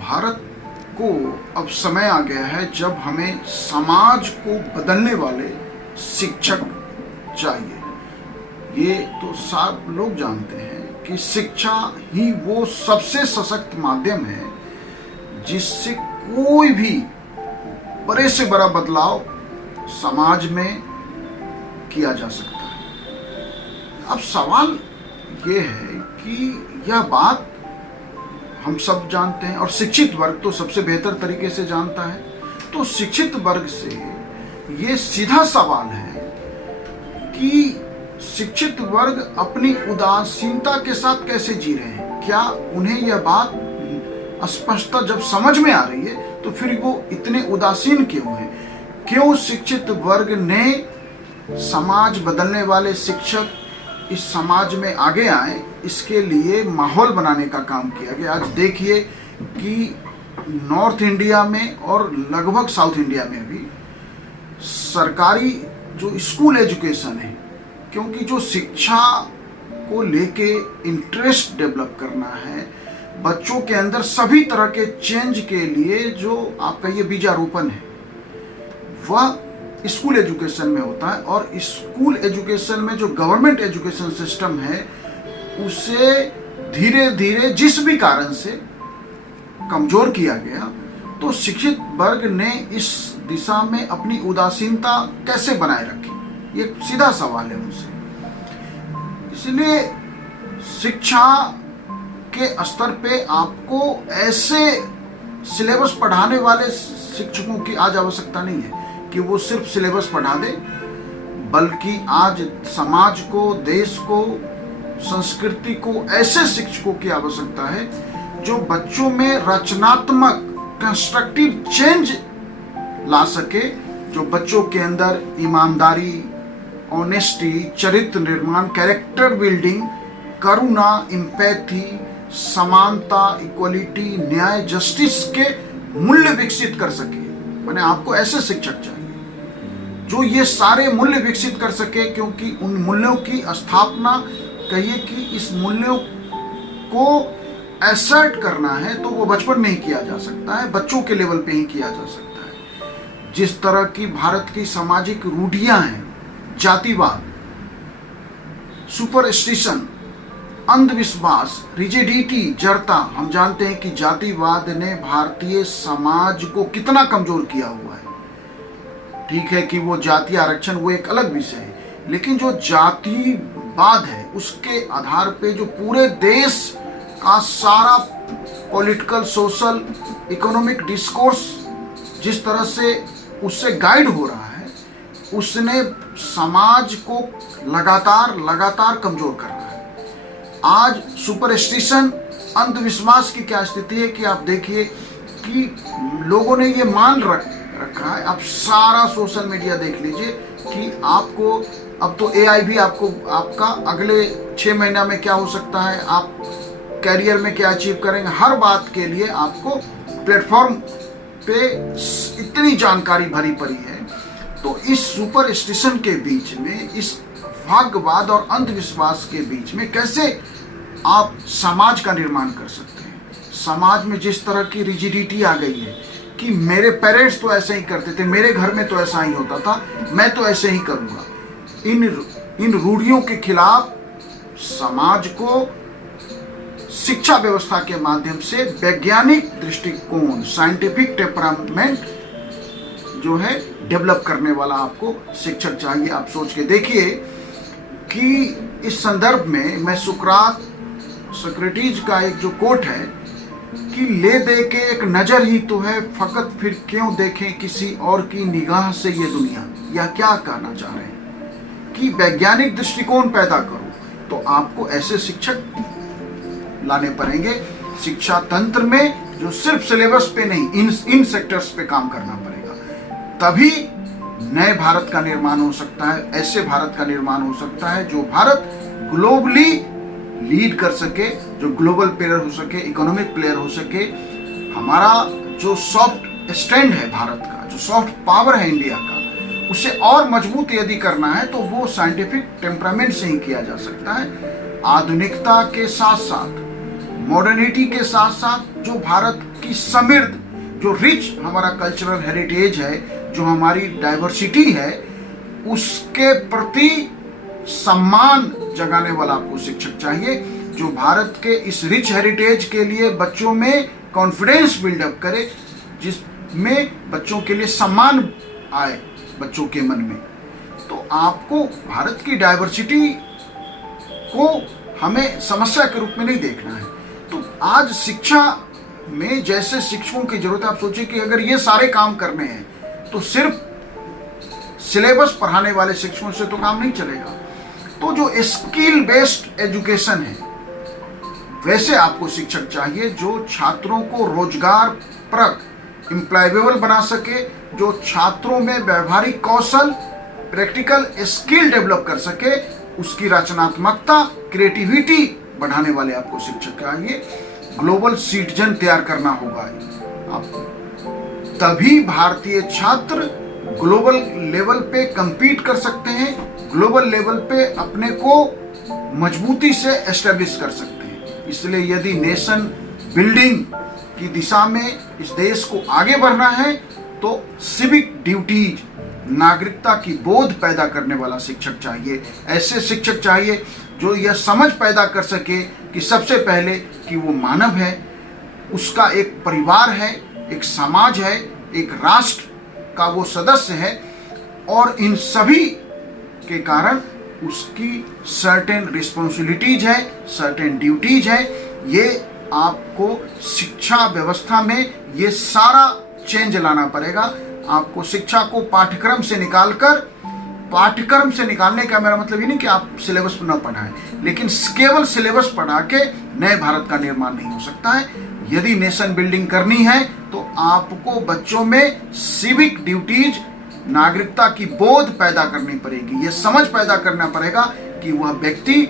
भारत को अब समय आ गया है जब हमें समाज को बदलने वाले शिक्षक चाहिए। ये तो सब लोग जानते हैं कि शिक्षा ही वो सबसे सशक्त माध्यम है जिससे कोई भी बड़े से बड़ा बदलाव समाज में किया जा सकता है। अब सवाल ये है कि यह बात हम सब जानते हैं और शिक्षित वर्ग तो सबसे बेहतर तरीके से जानता है। तो शिक्षित वर्ग से ये सीधा सवाल है कि शिक्षित वर्ग अपनी उदासीनता के साथ कैसे जी रहे हैं। क्या उन्हें यह बात स्पष्टता जब समझ में आ रही है तो फिर वो इतने उदासीन क्यों हैं? क्यों शिक्षित वर्ग ने समाज बदलने वाले शिक्षक इस समाज में आगे आए, इसके लिए माहौल बनाने का काम किया गया। आज देखिए कि नॉर्थ इंडिया में और लगभग साउथ इंडिया में भी सरकारी जो स्कूल एजुकेशन है, क्योंकि जो शिक्षा को लेके इंटरेस्ट डेवलप करना है बच्चों के अंदर, सभी तरह के चेंज के लिए जो आपका ये बीजारोपण है वह स्कूल एजुकेशन में होता है। और स्कूल एजुकेशन में जो गवर्नमेंट एजुकेशन सिस्टम है उसे धीरे धीरे जिस भी कारण से कमजोर किया गया, तो शिक्षित वर्ग ने इस दिशा में अपनी उदासीनता कैसे बनाए रखी, ये सीधा सवाल है उनसे। इसलिए शिक्षा के स्तर पे आपको ऐसे सिलेबस पढ़ाने वाले शिक्षकों की आज आवश्यकता नहीं है कि वो सिर्फ सिलेबस पढ़ा दे, बल्कि आज समाज को, देश को, संस्कृति को ऐसे शिक्षकों की आवश्यकता है जो बच्चों में रचनात्मक कंस्ट्रक्टिव चेंज ला सके, जो बच्चों के अंदर ईमानदारी, ऑनेस्टी, चरित्र निर्माण, कैरेक्टर बिल्डिंग, करुणा, एम्पैथी, समानता, इक्वलिटी, न्याय, जस्टिस के मूल्य विकसित कर सके। माने आपको ऐसे शिक्षक चाहिए जो ये सारे मूल्य विकसित कर सके, क्योंकि उन मूल्यों की स्थापना, कहिए कि इस मूल्यों को एसर्ट करना है तो वो बचपन में ही किया जा सकता है, बच्चों के लेवल पे ही किया जा सकता है। जिस तरह की भारत की सामाजिक रूढ़ियां हैं, जातिवाद, सुपरस्टिशन, अंधविश्वास, रिजिडिटी, जड़ता, हम जानते हैं कि जातिवाद ने भारतीय समाज को कितना कमजोर किया हुआ है। ठीक है कि वो जातीय आरक्षण वो एक अलग विषय है, लेकिन जो जातिवाद है उसके आधार पे जो पूरे देश का सारा पॉलिटिकल, सोशल, इकोनॉमिक डिस्कोर्स जिस तरह से उससे गाइड हो रहा है, उसने समाज को लगातार कमजोर कर रहा है। आज सुपरस्टिशन, अंधविश्वास की क्या स्थिति है कि आप देखिए कि लोगों ने ये मान रखा है। आप सारा सोशल मीडिया देख लीजिए कि आपको अब तो एआई भी आपको आपका अगले 6 महीना में क्या हो सकता है, आप कैरियर में क्या अचीव करेंगे, हर बात के लिए आपको प्लेटफॉर्म पे इतनी जानकारी भरी पड़ी है। तो इस सुपरस्टिशन के बीच में, इस भाग्यवाद और अंधविश्वास के बीच में कैसे आप समाज का निर्माण कर सकते हैं? समाज में जिस तरह की रिजिडिटी आ गई है कि मेरे पेरेंट्स तो ऐसे ही करते थे, मेरे घर में तो ऐसा ही होता था, मैं तो ऐसे ही करूंगा, इन रूढ़ियों के खिलाफ समाज को शिक्षा व्यवस्था के माध्यम से वैज्ञानिक दृष्टिकोण, साइंटिफिक टेम्परामेंट जो है डेवलप करने वाला आपको शिक्षक चाहिए। आप सोच के देखिए कि इस संदर्भ में मैं सोक्रेटिस का एक जो कोट है कि ले दे के एक नजर ही तो है फकत, फिर क्यों देखें किसी और की निगाह से ये दुनिया, या क्या कहना चाह रहे हैं कि वैज्ञानिक दृष्टिकोण पैदा करो, तो आपको ऐसे शिक्षक लाने पड़ेंगे शिक्षा तंत्र में जो सिर्फ सिलेबस पे नहीं, इन सेक्टर्स पे काम करना पड़ेगा। तभी नए भारत का निर्माण हो सकता है, ऐसे भारत का निर्माण हो सकता है जो भारत ग्लोबली लीड कर सके, जो ग्लोबल प्लेयर हो सके, इकोनॉमिक प्लेयर हो सके। हमारा जो सॉफ्ट स्टैंड है भारत का, जो सॉफ्ट पावर है इंडिया का, उसे और मजबूत यदि करना है तो वो साइंटिफिक टेम्परामेंट से ही किया जा सकता है। आधुनिकता के साथ साथ, मॉडर्निटी के साथ साथ जो भारत की समृद्ध, जो रिच हमारा कल्चरल हेरिटेज है, जो हमारी डाइवर्सिटी है, उसके प्रति सम्मान जगाने वाला आपको शिक्षक चाहिए, जो भारत के इस रिच हेरिटेज के लिए बच्चों में कॉन्फिडेंस बिल्डअप करे, जिसमें बच्चों के लिए सम्मान आए बच्चों के मन में। तो आपको भारत की डाइवर्सिटी को हमें समस्या के रूप में नहीं देखना है। तो आज शिक्षा में जैसे शिक्षकों की जरूरत है, आप सोचिए कि अगर ये सारे काम करने हैं तो सिर्फ सिलेबस पढ़ाने वाले शिक्षकों से तो काम नहीं चलेगा। तो जो स्किल बेस्ड एजुकेशन है, वैसे आपको शिक्षक चाहिए जो छात्रों को रोजगार परक, एम्प्लॉयबल बना सके, जो छात्रों में व्यवहारिक कौशल, प्रैक्टिकल स्किल डेवलप कर सके, उसकी रचनात्मकता, क्रिएटिविटी बढ़ाने वाले आपको शिक्षक चाहिए। ग्लोबल सिटीजन तैयार करना होगा आपको, तभी भारतीय छात्र ग्लोबल लेवल पे compete कर सकते हैं, ग्लोबल लेवल पे अपने को मजबूती से एस्टेब्लिश कर सकते हैं। इसलिए यदि नेशन बिल्डिंग की दिशा में इस देश को आगे बढ़ना है तो सिविक ड्यूटीज, नागरिकता की बोध पैदा करने वाला शिक्षक चाहिए। ऐसे शिक्षक चाहिए जो यह समझ पैदा कर सके कि सबसे पहले कि वो मानव है, उसका एक परिवार है, एक समाज है, एक राष्ट्र का वो सदस्य है, और इन सभी के कारण उसकी सर्टेन रिस्पॉन्सिबिलिटीज है, सर्टेन ड्यूटीज है। ये आपको शिक्षा व्यवस्था में ये सारा चेंज लाना पड़ेगा। आपको शिक्षा को पाठ्यक्रम से निकालकर, पाठ्यक्रम से निकालने का मेरा मतलब ये नहीं कि आप सिलेबस न पढ़ाएं, लेकिन केवल सिलेबस पढ़ा के नए भारत का निर्माण नहीं हो सकता है। यदि नेशन बिल्डिंग करनी है तो आपको बच्चों में सिविक ड्यूटीज, नागरिकता की बोध पैदा करनी पड़ेगी। ये समझ पैदा करना पड़ेगा कि वह व्यक्ति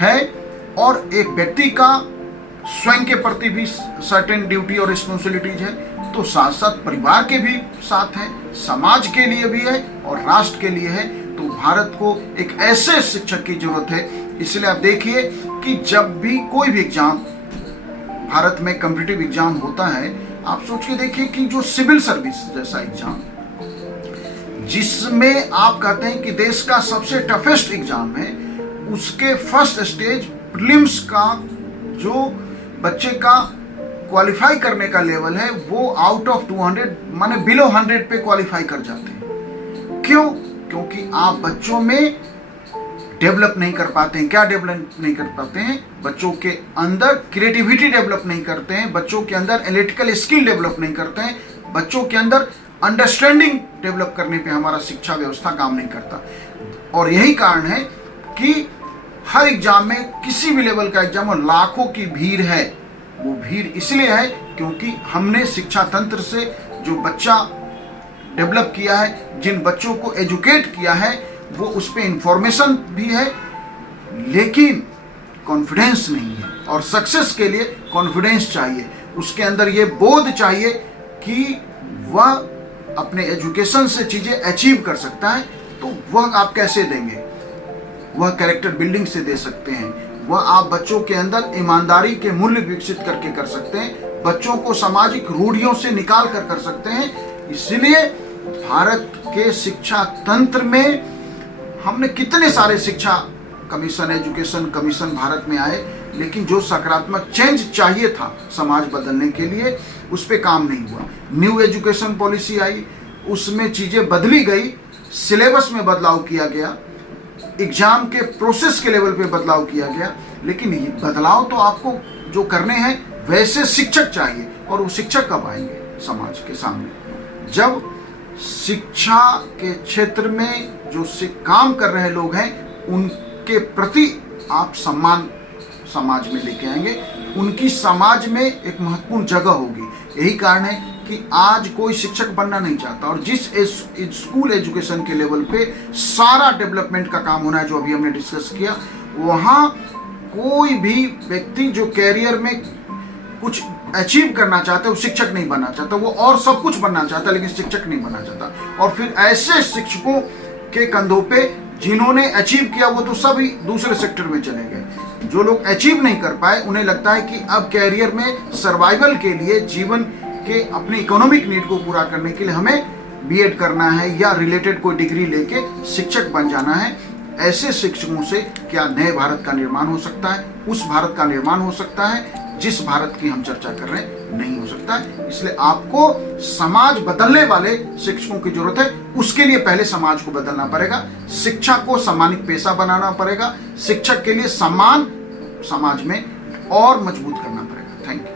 है, और एक व्यक्ति का स्वयं के प्रति भी सर्टेन ड्यूटी और रिस्पॉन्सिबिलिटीज है, तो साथ साथ परिवार के भी साथ है, समाज के लिए भी है और राष्ट्र के लिए है। तो भारत को एक ऐसे शिक्षक की जरूरत है। इसलिए आप देखिए कि जब भी कोई भी एग्जाम भारत में कॉम्पिटिटिव एग्जाम होता है, आप सोच के देखिए कि जो सिविल सर्विस जैसा एग्जाम, जिसमें आप कहते हैं कि देश का सबसे टफेस्ट एग्जाम है, उसके फर्स्ट स्टेज प्रीलिम्स का जो बच्चे का क्वालिफाई करने का लेवल है, वो आउट ऑफ 200 माने बिलो 100 पे क्वालिफाई कर जाते हैं। क्यों? क्योंकि आप बच्चों में डेवलप नहीं कर पाते हैं। क्या डेवलप नहीं कर पाते हैं? बच्चों के अंदर क्रिएटिविटी डेवलप नहीं करते हैं, बच्चों के अंदर एनालिटिकल स्किल डेवलप नहीं करते हैं, बच्चों के अंदर अंडरस्टैंडिंग डेवलप करने पे हमारा शिक्षा व्यवस्था काम नहीं करता। और यही कारण है कि हर एग्जाम में, किसी भी लेवल का एग्जाम हो, लाखों की भीड़ है। वो भीड़ इसलिए है क्योंकि हमने शिक्षा तंत्र से जो बच्चा डेवलप किया है, जिन बच्चों को एजुकेट किया है, वो उस पर इंफॉर्मेशन भी है, लेकिन कॉन्फिडेंस नहीं है। और सक्सेस के लिए कॉन्फिडेंस चाहिए, उसके अंदर ये बोध चाहिए कि वह अपने एजुकेशन से चीज़ें अचीव कर सकता है। तो वह आप कैसे देंगे? वह कैरेक्टर बिल्डिंग से दे सकते हैं। वह आप बच्चों के अंदर ईमानदारी के मूल्य विकसित करके कर सकते हैं, बच्चों को सामाजिक रूढ़ियों से निकाल कर सकते हैं। इसलिए भारत के शिक्षा तंत्र में हमने कितने सारे शिक्षा कमीशन, एजुकेशन कमीशन भारत में आए, लेकिन जो सकारात्मक चेंज चाहिए था समाज बदलने के लिए, उस पर काम नहीं हुआ। न्यू एजुकेशन पॉलिसी आई, उसमें चीज़ें बदली गई, सिलेबस में बदलाव किया गया, एग्जाम के प्रोसेस के लेवल पे बदलाव किया गया, लेकिन ये बदलाव तो आपको जो करने हैं वैसे शिक्षक चाहिए। और वो शिक्षक कब आएंगे समाज के सामने? जब शिक्षा के क्षेत्र में जो काम कर रहे लोग हैं, उनके प्रति आप सम्मान समाज में लेके आएंगे, उनकी समाज में एक महत्वपूर्ण जगह होगी। यही कारण है कि आज कोई शिक्षक बनना नहीं चाहता, और जिस स्कूल एजुकेशन के लेवल पे सारा डेवलपमेंट का काम होना है, जो अभी हमने डिस्कस किया, वहाँ कोई भी व्यक्ति जो कैरियर में कुछ अचीव करना चाहता है, वो शिक्षक नहीं बनना चाहता। वो और सब कुछ बनना चाहता है, लेकिन शिक्षक नहीं बनना चाहता। और फिर ऐसे शिक्षकों के कंधों पे जिन्होंने अचीव किया, वो तो सभी दूसरे सेक्टर में चले गए। जो लोग अचीव नहीं कर पाए, उन्हें लगता है कि अब कैरियर में सर्वाइवल के लिए, जीवन के अपने इकोनॉमिक नीड को पूरा करने के लिए हमें बीएड करना है या रिलेटेड कोई डिग्री लेके शिक्षक बन जाना है। ऐसे शिक्षकों से क्या नए भारत का निर्माण हो सकता है? उस भारत का निर्माण हो सकता है जिस भारत की हम चर्चा कर रहे हैं नहीं हो सकता है। इसलिए आपको समाज बदलने वाले शिक्षकों की जरूरत है। उसके लिए पहले समाज को बदलना पड़ेगा, शिक्षा को सम्मानित पेशा बनाना पड़ेगा, शिक्षक के लिए सम्मान समाज में और मजबूत करना पड़ेगा। Thank you.